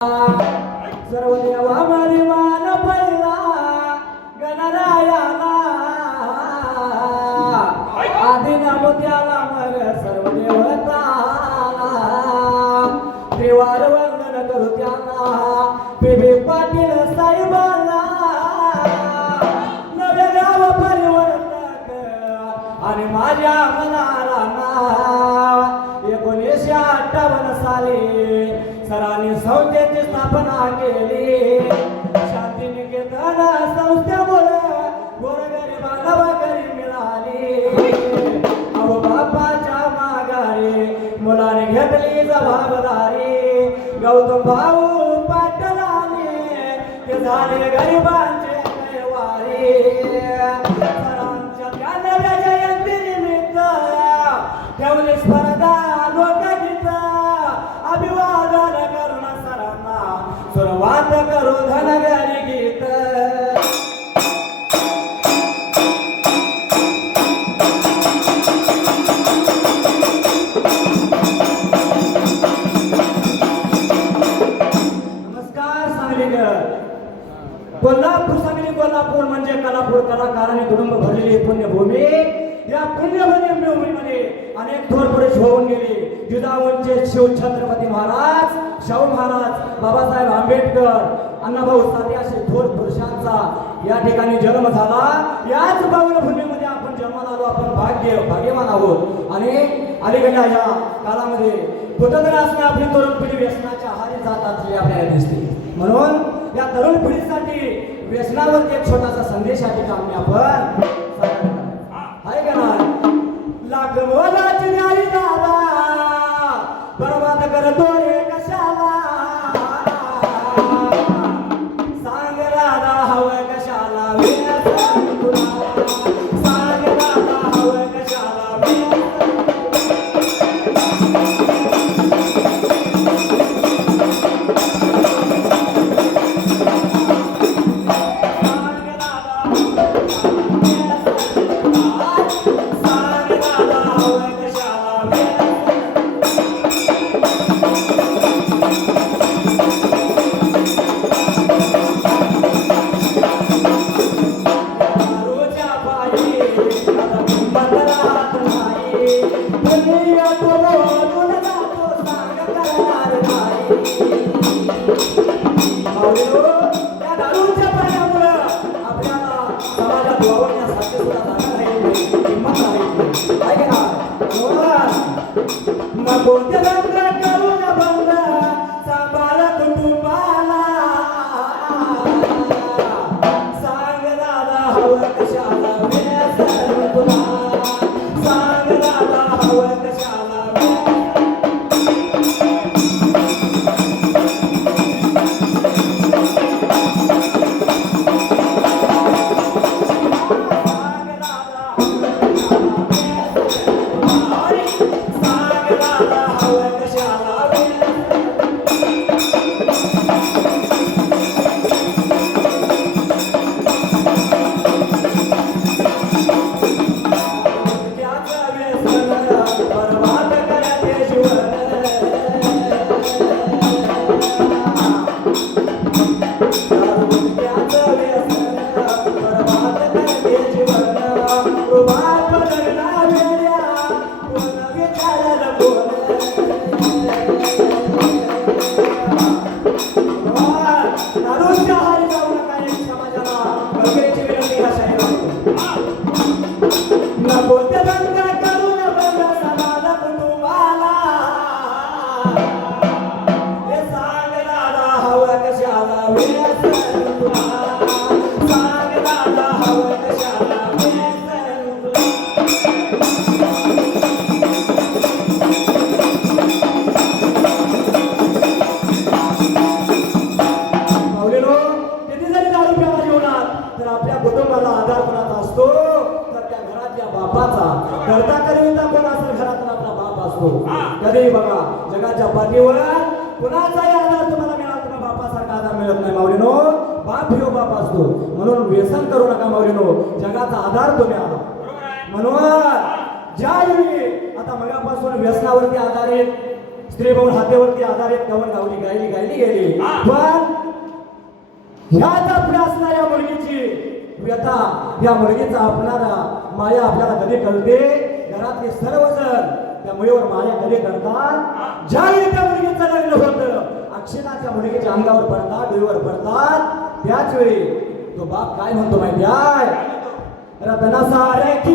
सर्व देवा मान पहिला गणरायाला आधी नाम त्याला मग सर्व देवताला त्रिवार वंदन करू त्याला. स्थापना केली शांती निकेतन संस्थेमुळे गोरगरिबाला भाकरी मिळाली. अहो बापाच्या माघारी मुलाने घेतली जबाबदारी. गौतम भाऊ पाटलाने ते झाले गरिबांचे कैवारी सरांच्या त्या नव्या जयंतीनिमित्त ठेवली स्पर्धा कोल्हापूर सांगली कोल्हापूर म्हणजे कलापूर कलाकारांनी कुटुंब भरलेली पुण्यभूमी. या पुण्यभूमीमध्ये अनेक थोर पुरुष होऊन गेले. जिजाऊंचे शिव छत्रपती महाराज शाहू महाराज बाबासाहेब आंबेडकर अण्णाभाऊ साठे असे थोर पुरुषांचा या ठिकाणी जन्म झाला. याच पावनभूमीमध्ये आपण जन्माला आलो आपण भाग्य भाग्यवान आहोत. आणि अलीकडच्या या काळामध्ये कुठंतरी असणे आपली तरुण पिढी व्यसनाच्या आहारी जात असलेली आपल्याला दिसते. म्हणून या तरुण पिढीसाठी व्यसनावरती एक छोटासा संदेश या आम्ही आपण आहे का ना लाख मोलाची दादा. बरबाद करतो रे कशाला? सांग राधा हवं कशाला? तुला नको अरे बघा जगाच्या पाठीवर कुणाचाही आधार तुम्हाला मिळाला? तुम्ही बापासारखा आधार मिळत नाही मावलीनो बाप हे बाप असतो. म्हणून व्यसन करू नका माऊलीनो. जगाचा आधार तुम्ही आला. म्हणून ज्या युगी आता मगापासून व्यसनावरती आधारित स्त्री बहुल हातेवरती आधारित गवण गावली गायली गायली गेली. पण ह्याच्या पुढे असणाऱ्या मुलगीची. व्यथा या मुलगीचा आपणारा माया आपल्याला कधी कळते? घरातले सर्वजण त्यामुळे वर माझ्या करतात? ज्या त्या मुलगीचं लग्न होतं अक्षिणाच्या मुलगीच्या अंगावर पडतात डोळीवर पडतात. त्याच वेळी तो बाप काय म्हणतो माहिती आहे? रत्न सारखी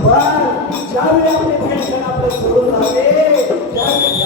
पण ज्यावेळी आपले टेन्शन आपलं सोडून राहते त्यावेळी